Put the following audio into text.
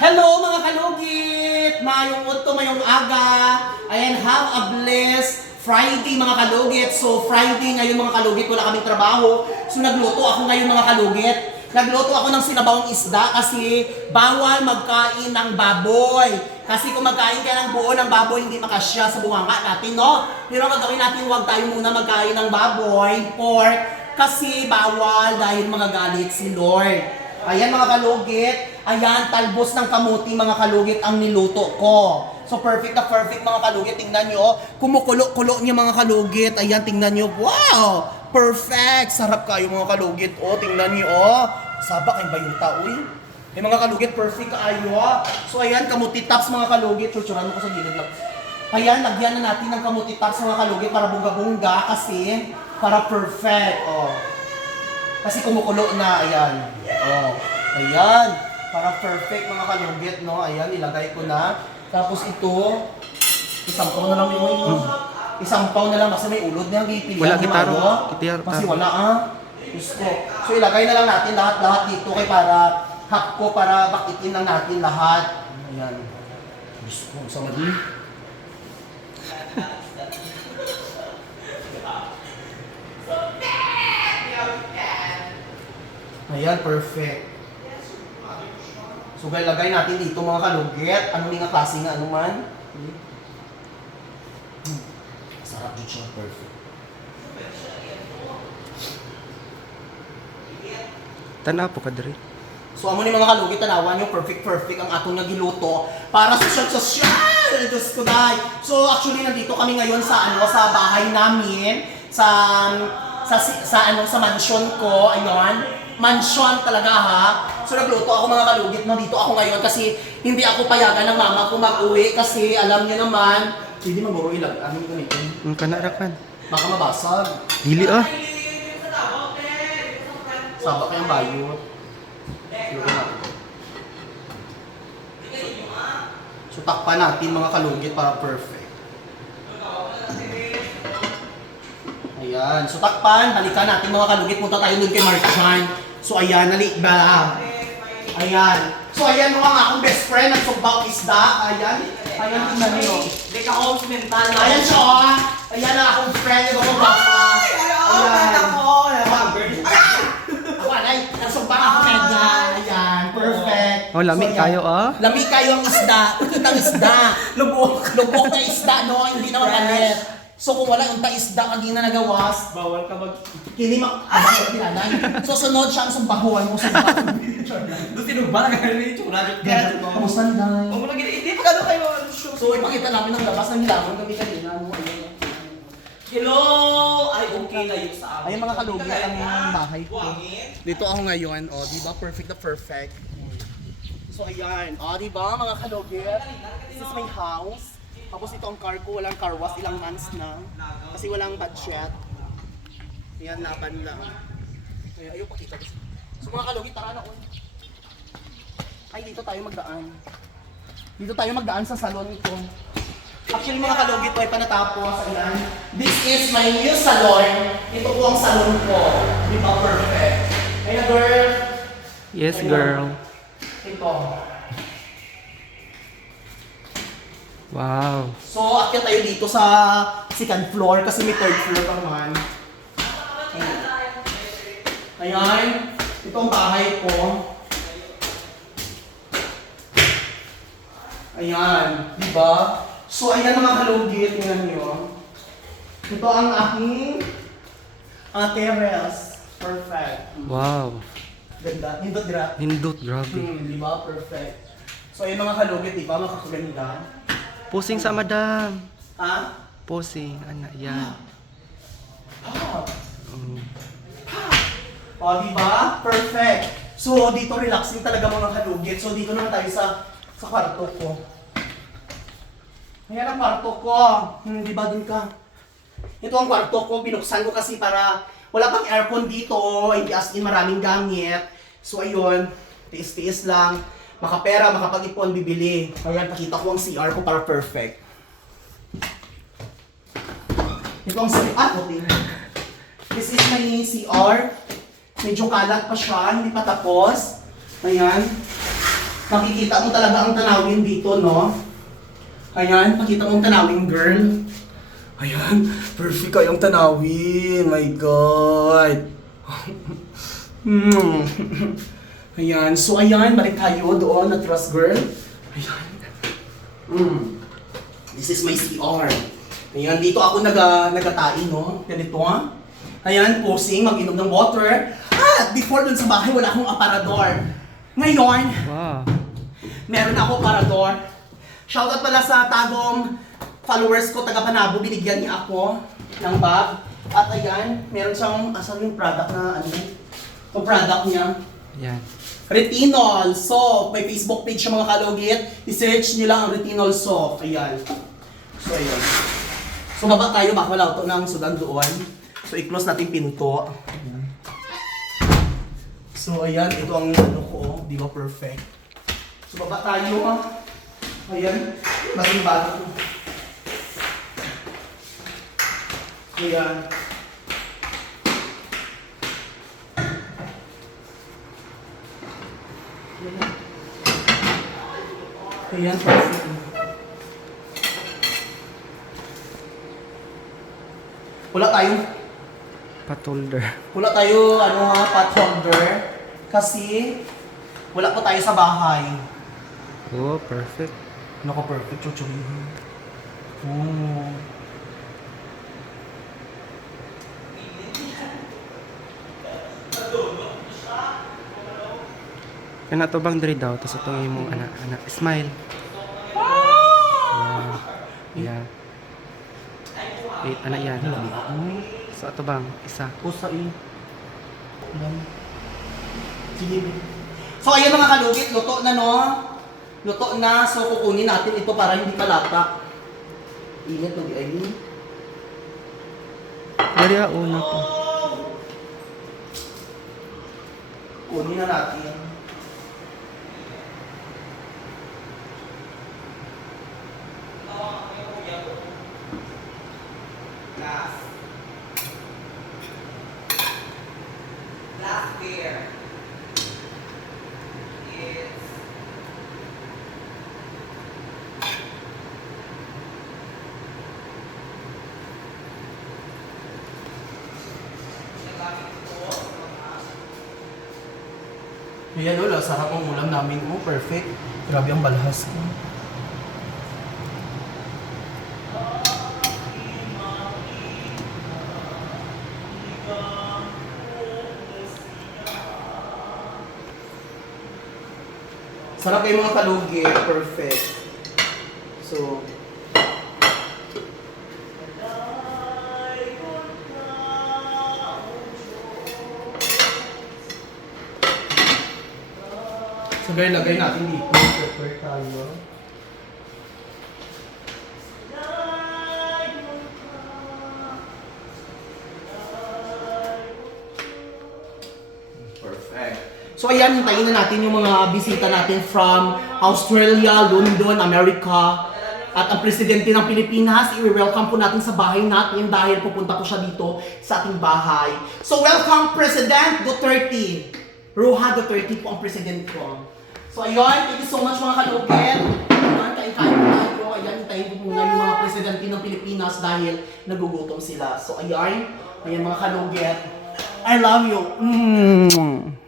Hello mga kalugit! Mayong utto, mayong aga. Ayan, have a blessed Friday mga kalugit. So Friday ngayon mga kalugit, wala kaming trabaho. So nagluto ako ngayon mga kalugit. Nagluto ako ng sinabawang isda kasi bawal magkain ng baboy. Kasi kung magkain ka ng buo ng baboy, hindi makasya sa bunganga natin, no? Pero ang gagawin natin, huwag tayo muna magkain ng baboy, pork, kasi bawal dahil magagalit si Lord. Ayan mga kalugit, ayan talbos ng kamuti mga kalugit ang niluto ko. So perfect na perfect mga kalugit, tingnan nyo. Kumukulo-kulo niya mga kalugit, ayan tingnan nyo. Wow! Perfect! Sarap kayo mga kalugit. Oh, tingnan nyo oh. Sabak kayong bayuta, uy. Eh mga kalugit, perfect kaayo. So ayan, kamuti tops mga kalugit. Chuchuran mo ko sa gilid lang. Ayan, lagyan na natin ng kamuti tops mga kalugit para bunga-bunga kasi para perfect. Oh. Kasi kumukulo na, ayan. Oh, ayan. Para perfect mga kalugit, no? Ayan, ilagay ko na. Tapos ito, isampaw na lang yung Isampaw na lang kasi may ulod na yung gipilihan. Wala gitaro. Mayo. Gitaro. Kasi wala ah. Ko. So ilagay na lang natin lahat-lahat dito kay para hap ko para bakitin lang natin lahat. Ayan. Diyos ko, sa mali. Ayan, perfect. So, lagay natin dito mga kalugit. Ano nga klase nga, ano man? Hmm. Hmm. Sarap dito siya, perfect. Tanaw po ka diri. So, amo ni mga kalugit, tanawan yung perfect, perfect ang atong nagiluto para sa social! Diyos ko dahil. So, actually, nandito kami ngayon sa, ano, sa bahay namin, sa, sa, sa, ano, sa mansion ko, ayun. Mansion talaga ha. So, nagluto ako mga kalugit, nandito ako ngayon kasi hindi ako payagan ng mama ko mag-uwi kasi alam niyo naman, hindi maguro ilag, ano yung ganito? Ang kanarakan. Baka mabasag. Dili ah. Sabak kayang natin. So takpan natin mga kalugit para perfect. Ayan. So takpan, balikan natin mga kalugit. Punta tayo dun kay Marchan. So ayan, nali ba? Ayan. So ayan mga nga akong best friend, nagsugbaw isda. Ayan. Ayan, tingnan niyo. Hindi ka host mental. Ayan siya, oh. Ayan ang akong friend, ito ko baka. Ay, ano, ko. Ako, anay, nasumbang ako. Ayan, perfect. Oh, lami ayan. kayo, ah. Lami kayo ang isda. Kitang isda. Lubok. Lubok na isda, no? Hindi naman palit. So kung wala yung isda ka di na nagawas, Bawal ka mag... kini mak abang tinanay. So sunod siya ang sumbahuan mo sa. Doon tinubal ka rin yung tsura. Kaya, Kamusta na? Huwag mo lang gina- Hindi pa gano'n kayo. So ipakita namin ng labas ng hilangon kami kanina. No? Ayun. Hello! Ay, okay na yun sa amin. Ayun mga kalugi ang bahay ko. Dito ako ngayon, oh, di ba? Perfect na perfect. So ayan, oh, di ba mga kalugit? This is my house. Tapos ito ang car ko, walang car wash, ilang months na. Kasi walang budget. Ayan, laban lang. Ay, ayaw pakita. So mga kalugit, tara na. oh. Ay, dito tayo magdaan. Dito tayo magdaan sa salon ko. Actually mga kalugit ko ay panatapos. Ayan. This is my new salon. Ito po ang salon ko. Di ba perfect? Ayan girl. Yes, Ayun. girl. Ito. Wow. So, akyat tayo dito sa second floor kasi may third floor pa naman. Ayan. Ayan. Ito ang bahay ko. Ayan. Di ba? So, ayan mga kalugit. Tingnan nyo. Ito ang aking uh, terrace. Perfect. Wow. Ganda. Nindot dira. Hindot, grabe. Hmm, di ba? Perfect. So, ayun mga kalugit, di ba? Makakaganda. Posing sa madam. Ha? Posing. Ana, yan. Ah. Mm. O, di ba? Perfect. So, dito relaxing talaga mga kalugit. So, dito naman tayo sa sa kwarto ko. Ayan ang kwarto ko. Hmm, di ba din ka? Ito ang kwarto ko. Binuksan ko kasi para wala pang aircon dito. Hindi as in maraming gamit. So, ayun. Tiis-tiis lang. Makapera, makapag-ipon, bibili. Ayan, pakita ko ang CR ko para perfect. Ito ang CR. Ah, okay. This is my CR. Medyo kalat pa siya, hindi pa tapos. Ayan. Makikita mo talaga ang tanawin dito, no? Ayan, pakita mo ang tanawin, girl. Ayan, perfect kayong tanawin. My God. Hmm. Ayan, so ayan, balik tayo doon na trust girl. Ayan. Hmm. This is my CR. Ayan, dito ako naga, nagatain, no? Ganito, ha? Ayan, posing, mag-inom ng water. Ah, before dun sa bahay, wala akong aparador. Ngayon, Wow. meron ako aparador. Shoutout pala sa tagong followers ko, taga Panabo, binigyan niya ako ng bag. At ayan, meron siyang, asan yung product na, ano, yung product niya. Yan. Retinol soap. May Facebook page siya mga kalugit. I-search nyo lang ang retinol soap. Ayan. So, ayan. So, baba tayo. Baka wala ito ng sudan doon. So, i-close natin pinto. So, ayan. Ito ang ano ko. Di ba perfect? So, baba tayo. ha. Ayan. Maging bago ko. Ayan. Ayan, perfect. Wala tayong Patolder. wala tayo ano ha, pot holder kasi wala pa tayo sa bahay. Oh, perfect. Nako perfect chuchuri. Oh. Kana to bang diri daw tapos itong imong anak anak smile. Yeah. Yeah. Wait, anak yan. So ato bang isa. Pusa eh. Ayan. Sige. So ayan mga kalugit, luto na no. Luto na, so kukunin natin ito para hindi malata. Init to ay. Dari ah, una pa. Kunin na natin. Last beer is Ayan Lola, sarap ang ulam namin. Oh, perfect. Grabe ang balhas ko. Sarap kayo mga kalugi. Perfect. So, So guys, lagay natin dito. Prepare tayo. So ayan, hintayin na natin yung mga bisita natin from Australia, London, America. At ang presidente ng Pilipinas, i-welcome po natin sa bahay natin dahil pupunta po siya dito sa ating bahay. So welcome President Duterte. Roja Duterte po ang president ko. So ayun, thank you so much mga kalugit. Ayan, kain-kain po tayo. Ayan, hintayin po muna yung mga presidente ng Pilipinas dahil nagugutom sila. So ayan, ayan mga kalugit. I love you. Mm.